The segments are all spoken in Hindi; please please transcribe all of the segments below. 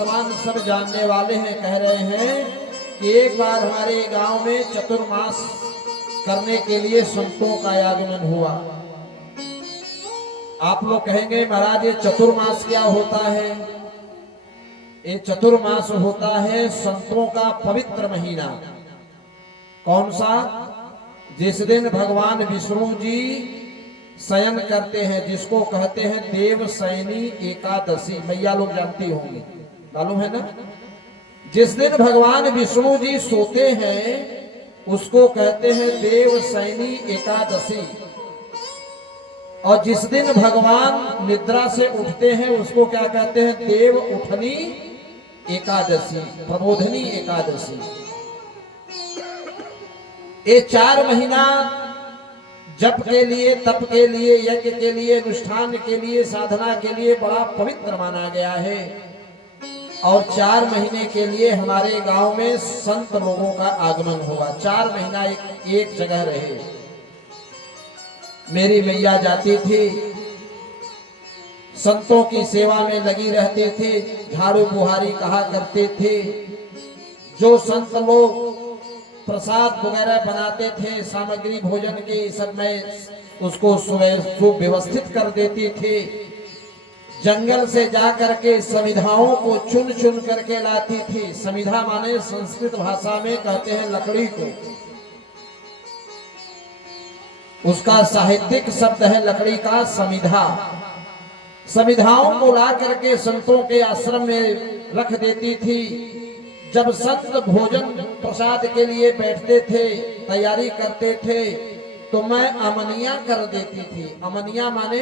वर्तमान सब जानने वाले हैं, कह रहे हैं कि एक बार हमारे गांव में चतुर्मास करने के लिए संतों का आगमन हुआ। आप लोग कहेंगे महाराज ये चतुर्मास क्या होता है? ये चतुर्मास होता है संतों का पवित्र महीना। कौन सा? जिस दिन भगवान विष्णु जी शयन करते हैं, जिसको कहते हैं देव शयनी एकादशी। मैया लोग जानती होंगी, मालूम है ना? जिस दिन भगवान विष्णु जी सोते हैं उसको कहते हैं देव शयनी एकादशी, और जिस दिन भगवान निद्रा से उठते हैं उसको क्या कहते हैं? देव उठनी एकादशी, प्रबोधनी एकादशी। ये 4 महीना जप के लिए, तप के लिए, यज्ञ के लिए, अनुष्ठान के लिए, साधना के लिए बड़ा पवित्र माना गया है। और 4 महीने के लिए हमारे गांव में संत लोगों का आगमन हुआ। 4 महीना एक जगह रहे। मेरी मैया जाती थी, संतों की सेवा में लगी रहते थे, झाड़ू बुहारी कहा करते थे। जो संत लोग प्रसाद वगैरह बनाते थे, सामग्री भोजन की, सब मैं उसको सुव्यवस्थित कर देती थी। जंगल से जा करके समिधाओं को चुन चुन करके लाती थी। समिधा माने संस्कृत भाषा में कहते हैं लकड़ी को। उसका साहित्यिक शब्द है लकड़ी का समिधा। समिधाओं को ला करके संतों के आश्रम में रख देती थी। जब संत भोजन प्रसाद के लिए बैठते थे, तैयारी करते थे, तो मैं अमनिया कर देती थी। अमनिया माने,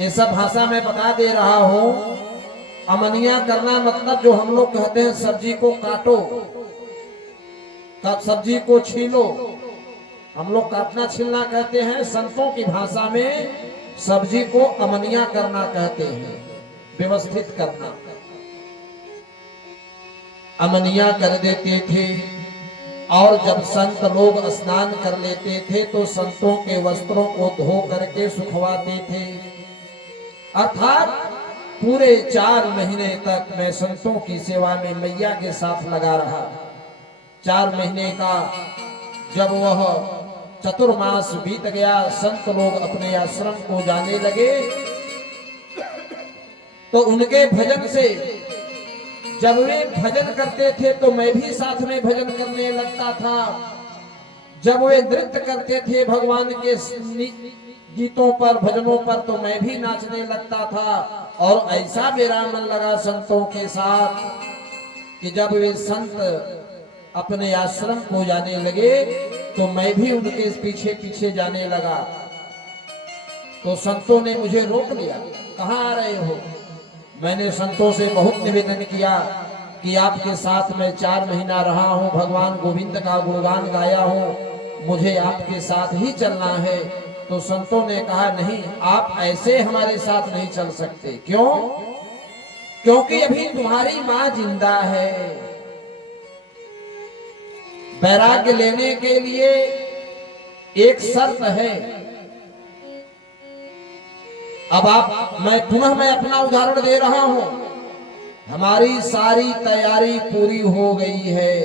ये सब भाषा में बता दे रहा हूं। अमनिया करना मतलब जो हम लोग कहते हैं सब्जी को काटो, सब्जी को छीलो, हम लोग काटना छीलना कहते हैं। संतों की भाषा में सब्जी को अमनिया करना कहते हैं, व्यवस्थित करना। अमनिया कर देते थे। और जब संत लोग स्नान कर लेते थे तो संतों के वस्त्रों को धो करके सुखवाते थे। अर्थात पूरे 4 महीने तक मैं संतों की सेवा में मैया के साथ लगा रहा। 4 महीने का जब वह चतुर्मास बीत गया, संत लोग अपने आश्रम को जाने लगे, तो उनके भजन से जब वे भजन करते थे तो मैं भी साथ में भजन करने लगता था। जब वे नृत्य करते थे भगवान के गीतों पर, भजनों पर, तो मैं भी नाचने लगता था। और ऐसा मेरा मन लगा संतों के साथ कि जब वे संत अपने आश्रम को जाने लगे तो मैं भी उनके पीछे पीछे जाने लगा। तो संतों ने मुझे रोक लिया, कहाँ आ रहे हो? मैंने संतों से बहुत निवेदन किया कि आपके साथ मैं 4 महीना रहा हूं, भगवान गोविंद का गुणगान गाया हूं, मुझे आपके साथ ही चलना है। तो संतों ने कहा नहीं, आप ऐसे हमारे साथ नहीं चल सकते। क्यों? क्योंकि अभी तुम्हारी मां जिंदा है। वैराग्य लेने के लिए एक शर्त है। अब मैं अपना उदाहरण दे रहा हूं। हमारी सारी तैयारी पूरी हो गई है,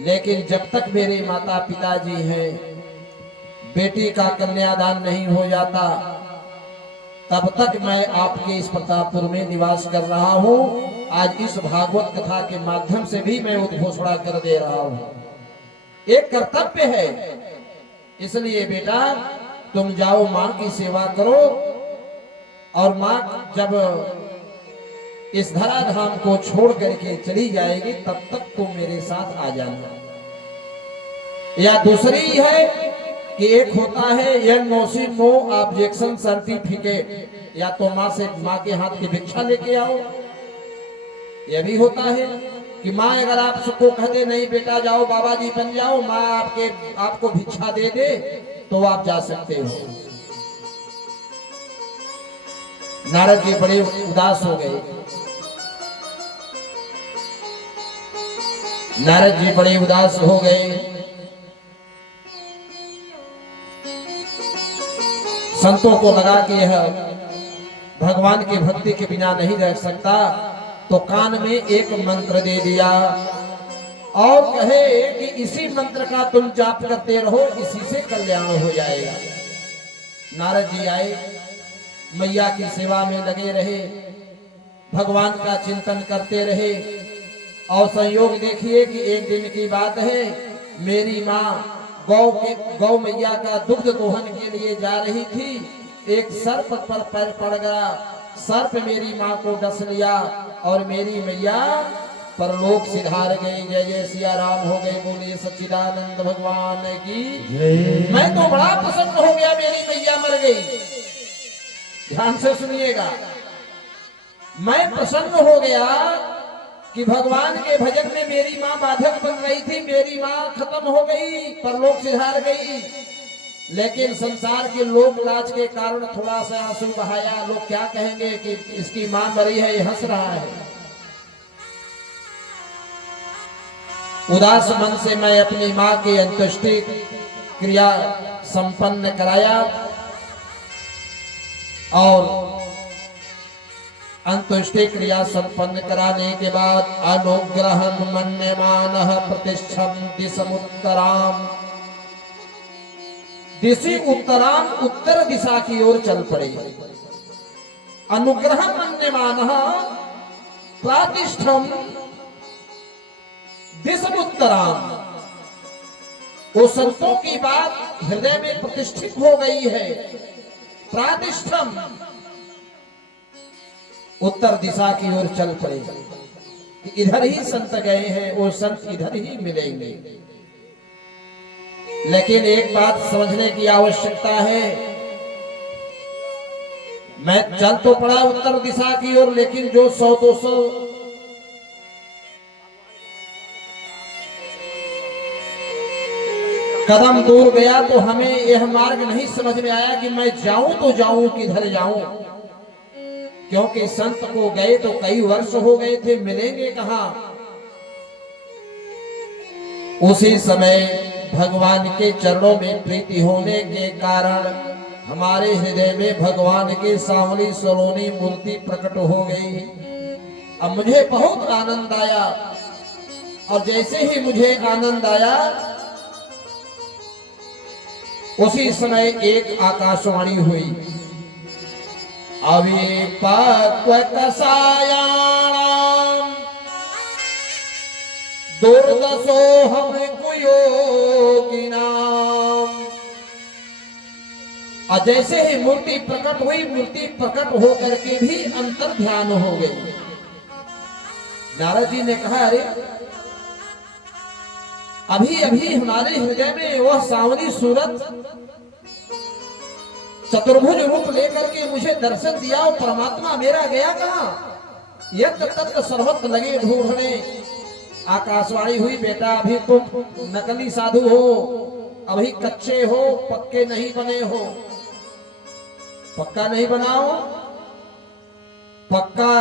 लेकिन जब तक मेरे माता पिताजी हैं, बेटी का कन्यादान नहीं हो जाता, तब तक मैं आपके इस प्रतापपुर में निवास कर रहा हूं। आज इस भागवत कथा के माध्यम से भी मैं उद्घोषणा कर दे रहा हूं। एक कर्तव्य है, इसलिए बेटा तुम जाओ, मां की सेवा करो, और मां जब इस धराधाम को छोड़ करके चली जाएगी तब तक तुम मेरे साथ आ जाना। या दूसरी है कि एक होता है NOC नो ऑब्जेक्शन सर्टिफिकेट, या तो माँ के हाथ की भिक्षा लेके आओ। यह भी होता है कि माँ अगर आप सबको कह दे नहीं बेटा जाओ बाबा जी बन जाओ, माँ आपको भिक्षा दे दे तो आप जा सकते हो। नारद जी बड़े उदास हो गए। नारद जी बड़े उदास हो गए। संतों को लगा कि यह भगवान की भक्ति के बिना नहीं रह सकता, तो कान में एक मंत्र दे दिया और कहे कि इसी मंत्र का तुम जाप करते रहो, इसी से कल्याण हो जाएगा। नारद जी आए, मैया की सेवा में लगे रहे, भगवान का चिंतन करते रहे। और संयोग देखिए कि एक दिन की बात है, मेरी माँ गौ मैया का दुग्ध दोहन के लिए जा रही थी। एक सर्प पर पैर पड़ गया, सर्प मेरी माँ को डस लिया और मेरी मैया परलोक सिधार गई। जय जय सिया राम हो गए, बोलिए सच्चिदानंद भगवान की। मैं तो बड़ा प्रसन्न हो गया, मेरी मैया मर गई। ध्यान से सुनिएगा, मैं प्रसन्न हो गया कि भगवान के भजन में मेरी माँ बाधक बन रही थी, मेरी माँ खत्म हो गई, परलोक सिधार गई। लेकिन संसार के लोक लाज के कारण थोड़ा सा आंसू बहाया। लोग क्या कहेंगे कि इसकी माँ मरी है, ये हंस रहा है। उदास मन से मैं अपनी माँ की अंत्येष्टि क्रिया संपन्न कराया और अंत्येष्टि क्रिया संपन्न कराने के बाद अनुग्रहं मन्यमानः प्रतिष्ठन्ति समुत्तराम, दिशि उत्तराम, उत्तर दिशा की ओर चल पड़े। अनुग्रहं मन्यमानः प्रतिष्ठं दिशमुत्तराम, वो संतों की बात हृदय में प्रतिष्ठित हो गई है। प्रातिष्ठम, उत्तर दिशा की ओर चल पड़े कि इधर ही संत गए हैं, वो संत इधर ही मिलेंगे। लेकिन एक बात समझने की आवश्यकता है, मैं चल तो पड़ा उत्तर दिशा की ओर, लेकिन जो 100-200 कदम दूर गया तो हमें यह मार्ग नहीं समझ में आया कि मैं जाऊं तो जाऊं किधर जाऊं, क्योंकि संत को गए तो कई वर्ष हो गए थे, मिलेंगे कहां। उसी समय भगवान के चरणों में प्रीति होने के कारण हमारे हृदय में भगवान की सांवली सलोनी मूर्ति प्रकट हो गई। अब मुझे बहुत आनंद आया और जैसे ही मुझे आनंद आया उसी समय एक आकाशवाणी हुई, अविपक्व कसायाणाम दुर्दशो हम कुयोगिनाम। और जैसे ही मूर्ति प्रकट हुई, मूर्ति प्रकट होकर के भी अंतर ध्यान हो गई। नारद जी ने कहा, अरे अभी अभी हमारे हृदय में वह सांवली सूरत चतुर्भुज रूप लेकर के मुझे दर्शन दिया, और परमात्मा मेरा गया कहां? यत्र तत्र सर्वत्र लगे ढूंढने। आकाशवाणी हुई, बेटा अभी तुम नकली साधु हो, अभी कच्चे हो, पक्के नहीं बने हो। पक्का नहीं बनाओ, पक्का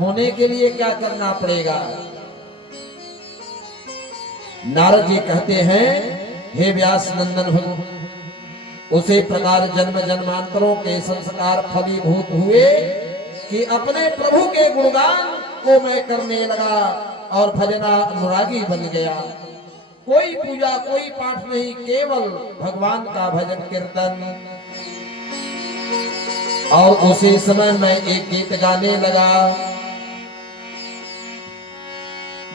होने के लिए क्या करना पड़ेगा? नारद जी कहते हैं, हे व्यास नंदन भगवान, उसी प्रकार जन्म जन्मांतरों के संस्कार फलीभूत हुए कि अपने प्रभु के गुणगान को मैं करने लगा और भजना अनुरागी बन गया। कोई पूजा कोई पाठ नहीं, केवल भगवान का भजन कीर्तन। और उसी समय मैं एक गीत गाने लगा,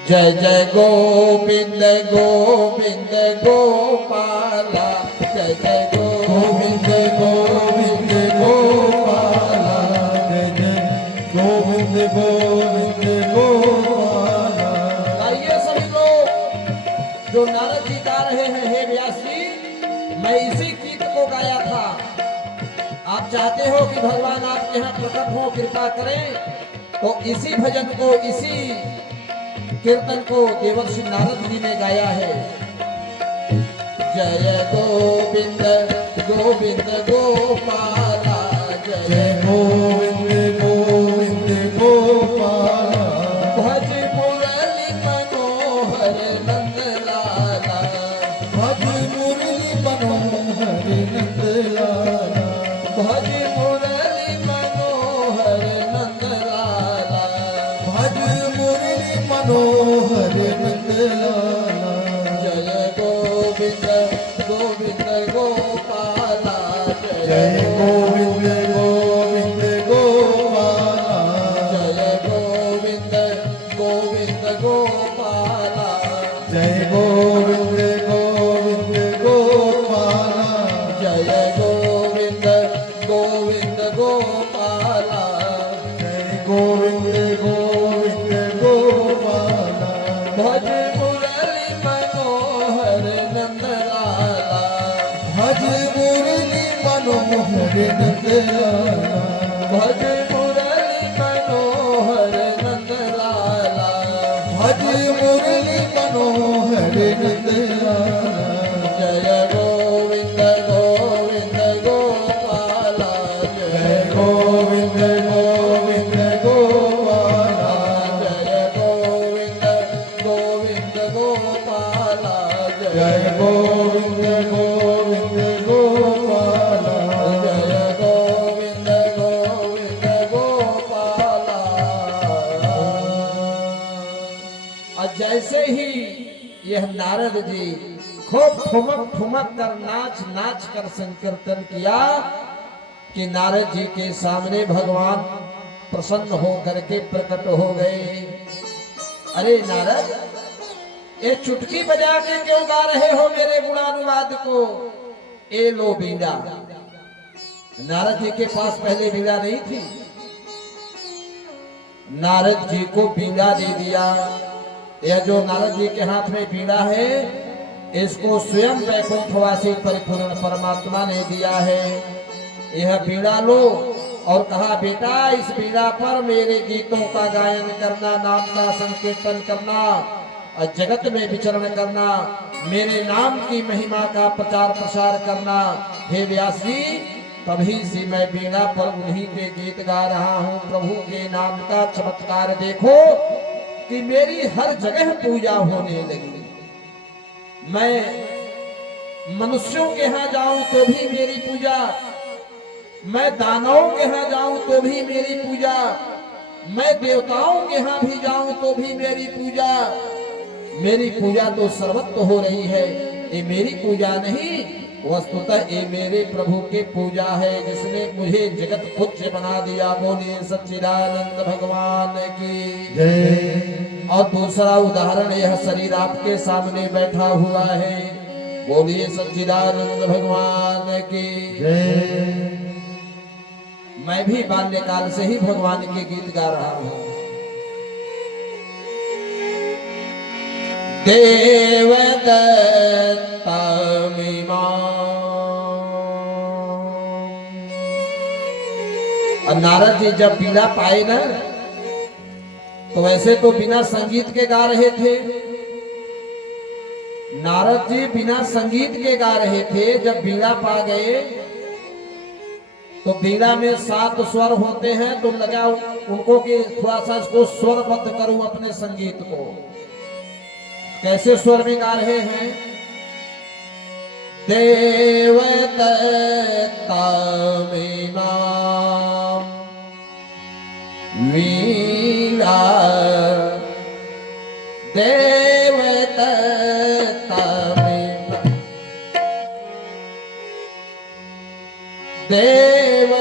जय जय गोविंद गोविंद गोपाला, जय जय गोविंद गोविंद गोपाला, जय जय गोविंद गोविंद गोपाला। गाइए सभी लोग, जो नारद जी गा रहे हैं, हे व्यास जी, मैं इसी गीत को गाया था। आप चाहते हो कि भगवान आपके यहाँ प्रकट हो, कृपा करें, तो इसी भजन को, इसी कीर्तन को देवर्षि नारद जी ने गाया है। जय गोविंद गोविंद गोपाला, जय गोविंद गोविंद गोपाला, भज मुरली मनोहर नंद लाला, भज मुरली मनोहर नंद लाला, भज मुरली मनोहर जय गोविंद गोविंद गोपाला जय गोविंद गोविंद गोपाला जय गोविंद गोविंद गोपाला जय गोविंद गोविंद गोपाला जय गोविंद गोविंद गोपाला भज मुरली मनोहर नंदलाला भज मुरली मनोहर नंदलाला भज मुरली मनोहर नंदलाला भज मुरली मनोहर नंदलाला जय गोविंद गोविंद गोपाला जय गोविंद गोविंद गोपाला जय गोविंद गोविंद गोपाला जय गोविंद गोविंद गोपाला जय गोविंद गोविंद गोपाला। और जैसे ही यह नारद जी खूब ठुमक ठुमक कर नाच नाच कर संकीर्तन किया कि नारद जी के सामने भगवान प्रसन्न हो करके प्रकट हो गए। अरे नारद, ये चुटकी बजा के क्यों गा रहे हो मेरे गुणानुवाद को? ए लो बीड़ा। नारद जी के पास पहले बीड़ा नहीं थी। नारद जी को बीड़ा दे दिया। यह जो नारद जी के हाथ में बीड़ा है, इसको स्वयं वैकुंठवासी परिपूर्ण परमात्मा ने दिया है। यह बीड़ा लो और कहा, बेटा इस बीड़ा पर मेरे गीतों का गायन करना, नाम का संकीर्तन करना और जगत में विचरण करना, मेरे नाम की महिमा का प्रचार प्रसार करना। हे व्यास जी, तभी से मैं बीड़ा पर उन्हीं के गीत गा रहा हूँ। प्रभु के नाम का चमत्कार देखो कि मेरी हर जगह पूजा होने लगी। मैं मनुष्यों के यहाँ जाऊं तो भी मेरी पूजा, मैं दानवों के यहाँ जाऊं तो भी मेरी पूजा, मैं देवताओं के यहाँ भी जाऊं तो भी मेरी पूजा। मेरी पूजा तो सर्वत्र हो रही है। ये मेरी पूजा नहीं, वस्तुतः ये मेरे प्रभु के पूजा है, जिसने मुझे जगत पूज्य बना दिया। बोलिए सच्चिदानंद भगवान की जय। और दूसरा उदाहरण, यह शरीर आपके सामने बैठा हुआ है। बोलिए सच्चिदानंद भगवान की जय। मैं भी बाल्यकाल से ही भगवान के गीत गा रहा हूँ। और नारद जी जब बीड़ा पाए ना, तो वैसे तो बिना संगीत के गा रहे थे। नारद जी बिना संगीत के गा रहे थे। जब बीड़ा पा गए तो बीड़ा में 7 स्वर होते हैं, तो लगा उनको कि थोड़ा सा इसको स्वरबद्ध करूं अपने संगीत को। कैसे स्वर में गा रहे हैं? देवदत्तमिमां वीणा देवदत्तमिमां देव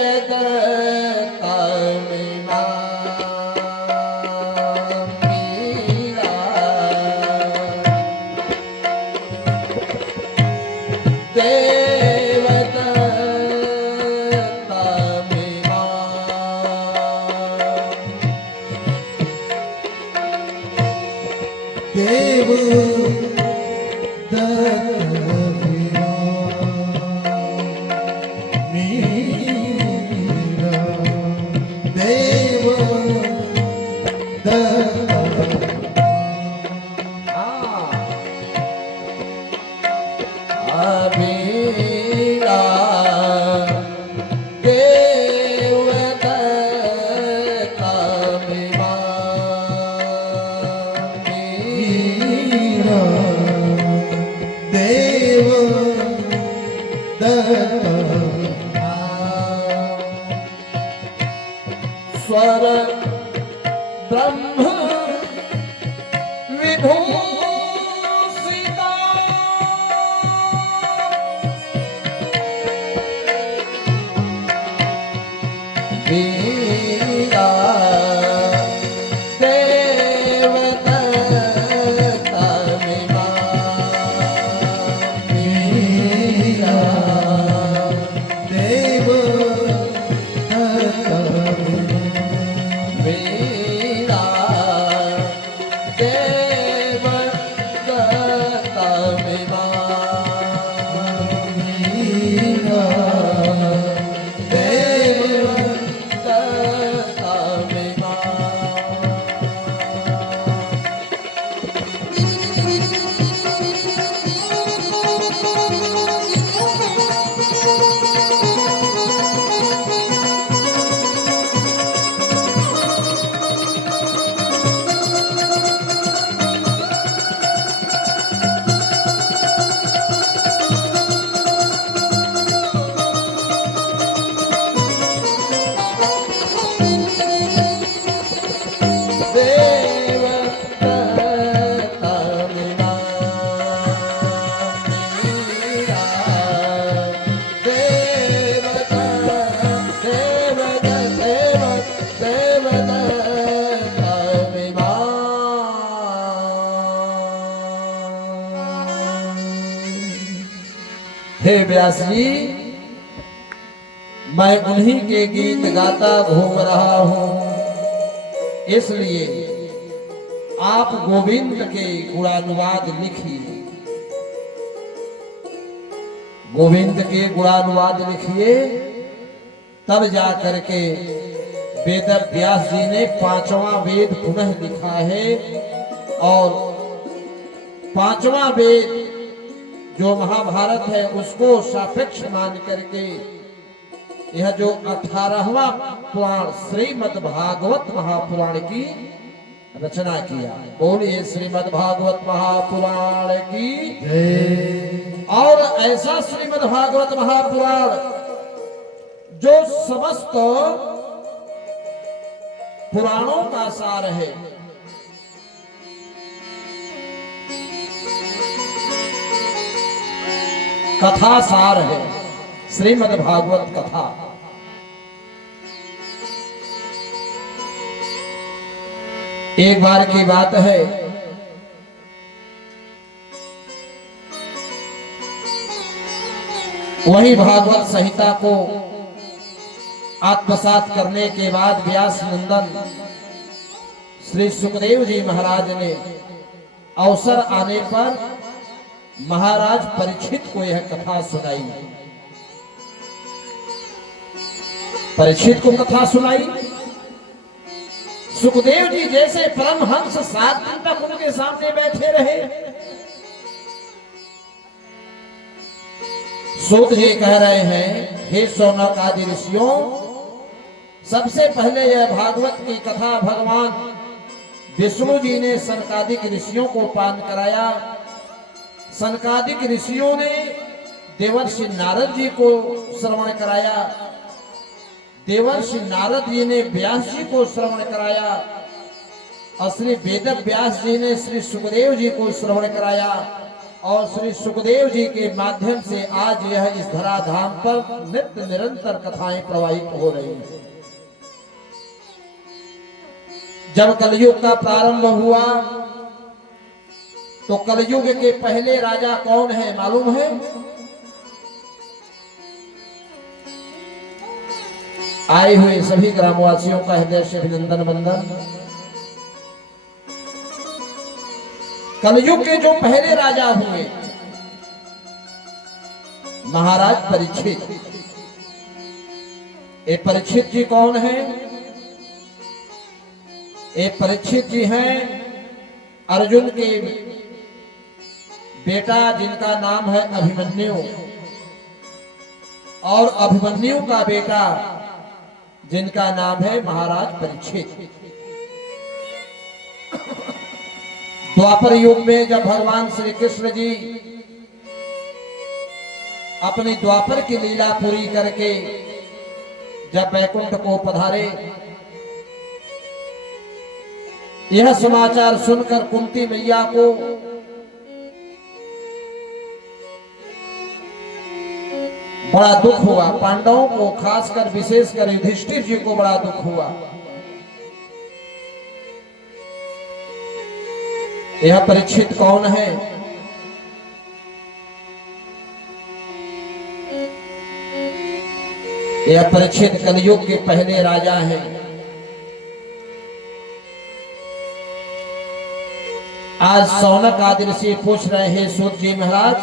स्वर ब्रह्म विभूषिता हे व्यास जी, मैं उन्हीं के गीत गाता घूम रहा हूं, इसलिए आप गोविंद के गुणानुवाद लिखिए। गोविंद के गुणानुवाद लिखिए, तब जा करके वेद व्यास जी ने 5वां वेद पुनः लिखा है। और 5वां वेद जो महाभारत है उसको सापेक्ष मान करके यह जो 18वां पुराण श्रीमद् भागवत महापुराण की रचना किया। बोलिए श्रीमद् भागवत महापुराण की जय। और ऐसा श्रीमद् भागवत महापुराण जो समस्त पुराणों का सार है। कथा सार है श्रीमद् भागवत कथा। एक बार की बात है, वही भागवत संहिता को आत्मसात करने के बाद व्यास नंदन श्री सुखदेव जी महाराज ने अवसर आने पर महाराज परीक्षित को यह कथा सुनाई। परीक्षित को कथा सुनाई। सुखदेव जी जैसे परमहंस 7 दिन तक उनके सामने बैठे रहे। सूत जी कह रहे हैं, हे शौनक आदि ऋषियों, सबसे पहले यह भागवत की कथा भगवान विष्णु जी ने सनकादिक ऋषियों को पान कराया। सनकादिक ऋषियों ने देवर्षि नारद जी को श्रवण कराया। देवर्षि नारद जी ने व्यास जी को श्रवण कराया और श्री वेद व्यास जी ने श्री सुखदेव जी को श्रवण कराया। और श्री सुखदेव जी के माध्यम से आज यह इस धराधाम पर नित्य निरंतर कथाएं प्रवाहित हो रही हैं। जब कलयुग का प्रारंभ हुआ तो कलयुग के पहले राजा कौन है मालूम है? आए हुए सभी ग्रामवासियों का हृदय से अभिनंदन वंदन। कलयुग के जो पहले राजा हुए महाराज परीक्षित। ये परीक्षित जी कौन है? ये परीक्षित जी हैं अर्जुन के बेटा जिनका नाम है अभिमन्यु, और अभिमन्यु का बेटा जिनका नाम है महाराज परीक्षित। द्वापर युग में जब भगवान श्री कृष्ण जी अपनी द्वापर की लीला पूरी करके जब वैकुंठ को पधारे, यह समाचार सुनकर कुंती मैया को बड़ा दुख हुआ। पांडवों को, खासकर विशेषकर युधिष्ठिर जी को बड़ा दुख हुआ। यह परीक्षित कौन है? यह परीक्षित कलयुग के पहले राजा हैं। आज शौनक आदि ऋषि पूछ रहे हैं, सूत जी महाराज,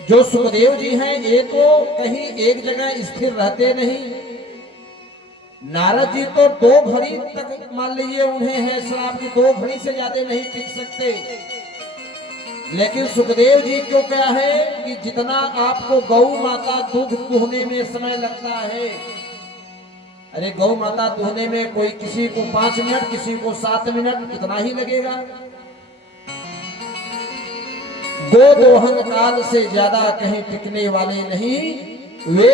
जो सुखदेव जी हैं ये तो कहीं एक जगह स्थिर रहते नहीं। नारद जी तो 2 घड़ी तक मान लीजिए उन्हें है शराब की, 2 घड़ी से ज्यादा नहीं टिक सकते। लेकिन सुखदेव जी क्यों क्या है कि जितना आपको गौ माता दूध दुहने में समय लगता है, अरे गौ माता दुहने में कोई किसी को 5 मिनट, किसी को 7 मिनट, इतना ही लगेगा। गो दोहन काल से ज्यादा कहीं टिकने वाले नहीं। वे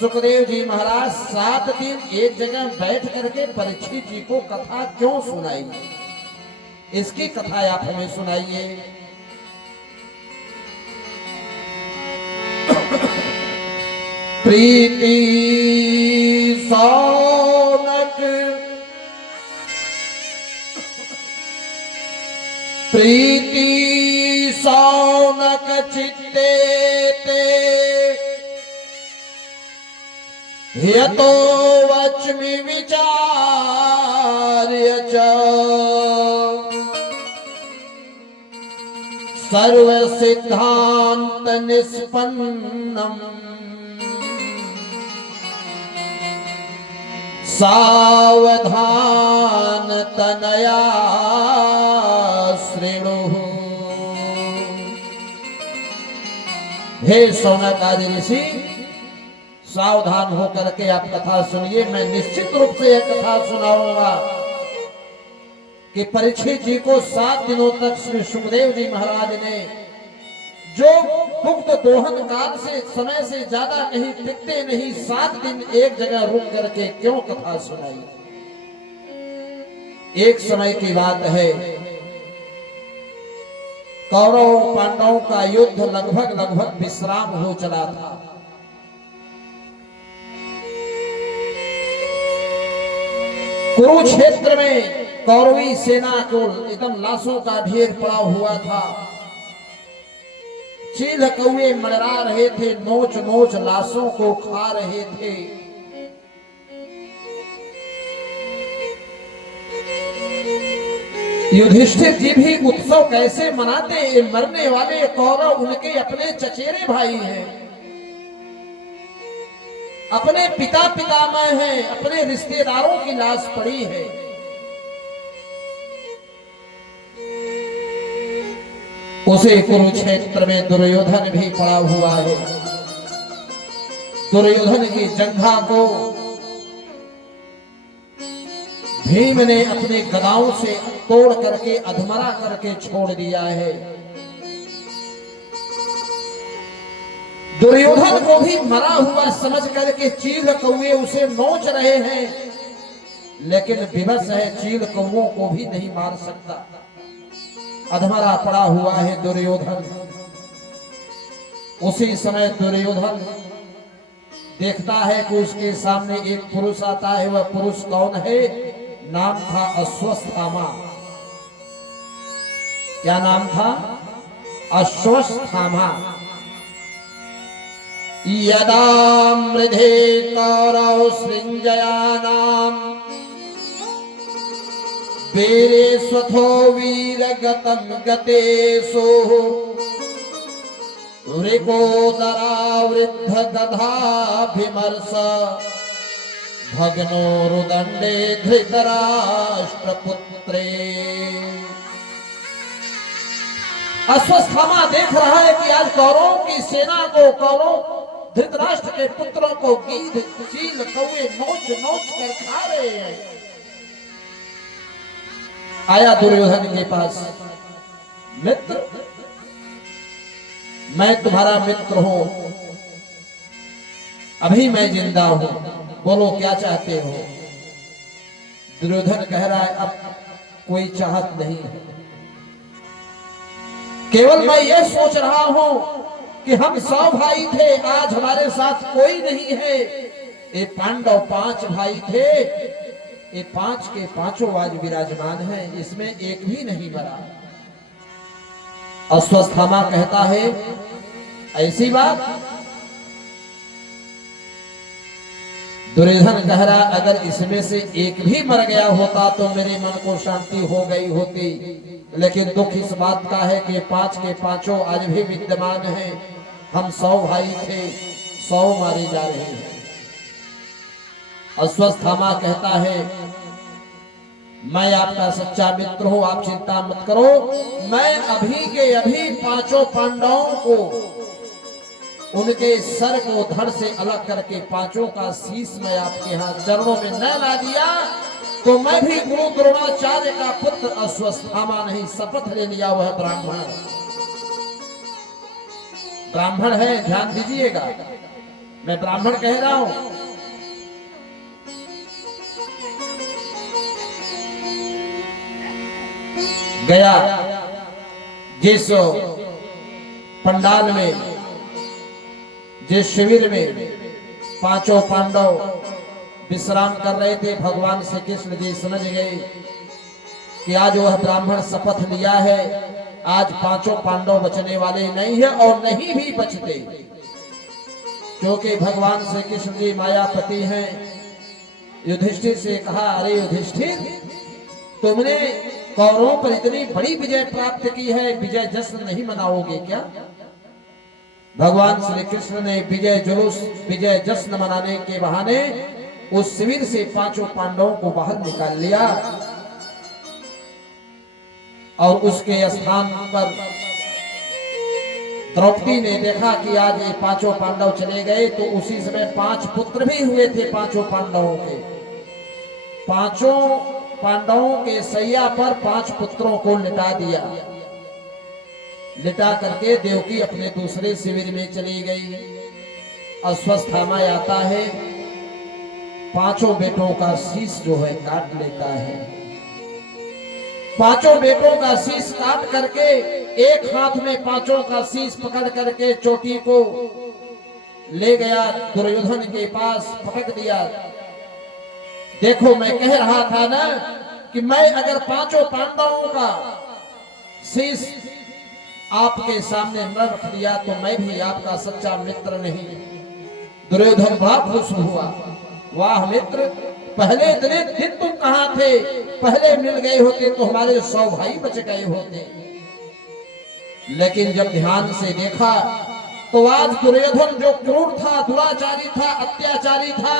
सुखदेव जी महाराज 7 दिन एक जगह बैठ करके परीक्षित जी को कथा क्यों सुनाई? इसकी कथा आप हमें सुनाइए। प्रीति शौनक, प्रीति शौनक चित्ते यतो वच्मि विचार्य च सर्व सिद्धांत निष्पन्नम सावधान तनया श्रेणुः। हे शौनक आदि ऋषि, सावधान होकर के आप कथा सुनिए। मैं निश्चित रूप से यह कथा सुनाऊंगा कि परीक्षित जी को 7 दिनों तक श्री सुखदेव जी महाराज ने जो दुग्ध दोहन काल से समय से ज्यादा नहीं टिकते नहीं 7 दिन एक जगह रुक करके क्यों कथा सुनाई। एक समय की बात है, कौरव पांडवों का युद्ध लगभग विश्राम हो चला था। कुरुक्षेत्र में कौरवी सेना को एकदम लाशों का ढेर पड़ा हुआ था। चील कौए मंडरा रहे थे, नोच नोच लाशों को खा रहे थे। युधिष्ठिर जी भी उत्सव कैसे मनाते, मरने वाले कौरव उनके अपने चचेरे भाई हैं, अपने पिता पितामह हैं, अपने रिश्तेदारों की लाश पड़ी है। उसे कुरुक्षेत्र में दुर्योधन भी पड़ा हुआ है। दुर्योधन की जंघा को भीम ने अपने गदाओं से तोड़ करके अधमरा करके छोड़ दिया है। दुर्योधन को भी मरा हुआ समझ करके चील कौवे उसे नोच रहे हैं, लेकिन विवश है, चील कौवों को भी नहीं मार सकता। अधमरा पड़ा हुआ है दुर्योधन। उसी समय दुर्योधन देखता है कि उसके सामने एक पुरुष आता है। वह पुरुष कौन है? नाम था अश्वत्थामा। क्या नाम था? अश्वत्थामा। यदा मृधे कौरव सृंजयानाम वीरे स्वथो वीरगतं गतेषु ऋकोदरा वृद्ध गधाभिमर्श भग्नो रुदंडे धृतराष्ट्रपुत्रे। अश्वत्थामा देख रहा है कि आज कौरवों की सेना को, कौरव धृतराष्ट्र के पुत्रों को गीध चील कौवे नोच नोच कर खा रहे हैं। आया दुर्योधन के पास, मित्र मैं तुम्हारा मित्र हूं, अभी मैं जिंदा हूं, बोलो क्या चाहते हो। दुर्योधन कह रहा है अब कोई चाहत नहीं है, केवल मैं ये सोच रहा हूं कि हम 100 भाई थे, आज हमारे साथ कोई नहीं है। ये पांडव 5 भाई थे, ये 5 के 5 आज विराजमान हैं, इसमें एक भी नहीं मरा। अश्वत्थामा कहता है ऐसी बात? दुर्योधन कह रहा अगर इसमें से एक भी मर गया होता तो मेरे मन को शांति हो गई होती, लेकिन दुख इस बात का है कि 5 के 5 आज भी विद्यमान हैं। हम 100 भाई थे, 100 मारे जा रहे हैं। अश्वत्थामा कहता है मैं आपका सच्चा मित्र हूं, आप चिंता मत करो, मैं अभी के अभी 5 पांडवों को उनके सर को धड़ से अलग करके 5 का शीश मैं आपके यहाँ चरणों में न ला दिया तो मैं भी गुरु द्रोणाचार्य का पुत्र अश्वत्थामा नहीं, शपथ ले लिया। वह ब्राह्मण है, ध्यान दीजिएगा, मैं ब्राह्मण कह रहा हूं। गया जिस पंडाल में, जिस शिविर में 5 पांडव विश्राम कर रहे थे, भगवान श्री कृष्ण जी समझ गए कि आज वह ब्राह्मण शपथ लिया है, आज 5 पांडव बचने वाले नहीं है और नहीं भी बचते, क्योंकि भगवान श्री कृष्ण जी मायापति हैं। युधिष्ठिर से कहा, अरे युधिष्ठिर, तुमने कौरवों पर इतनी बड़ी विजय प्राप्त की है, विजय जश्न नहीं मनाओगे क्या? भगवान श्री कृष्ण ने विजय जुलूस, विजय जश्न मनाने के बहाने उस शिविर से पांचों पांडवों को बाहर निकाल लिया और उसके स्थान पर द्रौपदी ने देखा कि आज ये पांचों पांडव चले गए, तो उसी समय 5 पुत्र भी हुए थे पांचों पांडवों के। पांचों पांडवों के सैया पर 5 पुत्रों को लिटा दिया। लिटा करके देवकी अपने दूसरे शिविर में चली गई। अश्वस्थामा आता है, पांचों बेटों का शीश जो है काट लेता है। पांचों बेटों का शीश काट करके एक हाथ में पांचों का शीश पकड़ करके चोटी को ले गया, दुर्योधन के पास पटक दिया। देखो, मैं कह रहा था ना कि मैं अगर पांचों पांडवों का शीश आपके सामने न रख दिया तो मैं भी आपका सच्चा मित्र नहीं। दुर्योधन बड़ा खुश हुआ, वाह मित्र, पहले दिन तुम कहां थे? पहले मिल गए होते तो हमारे 100 भाई बच गए होते। लेकिन जब ध्यान से देखा तो आज दुर्योधन जो क्रूर था, दुराचारी था, अत्याचारी था,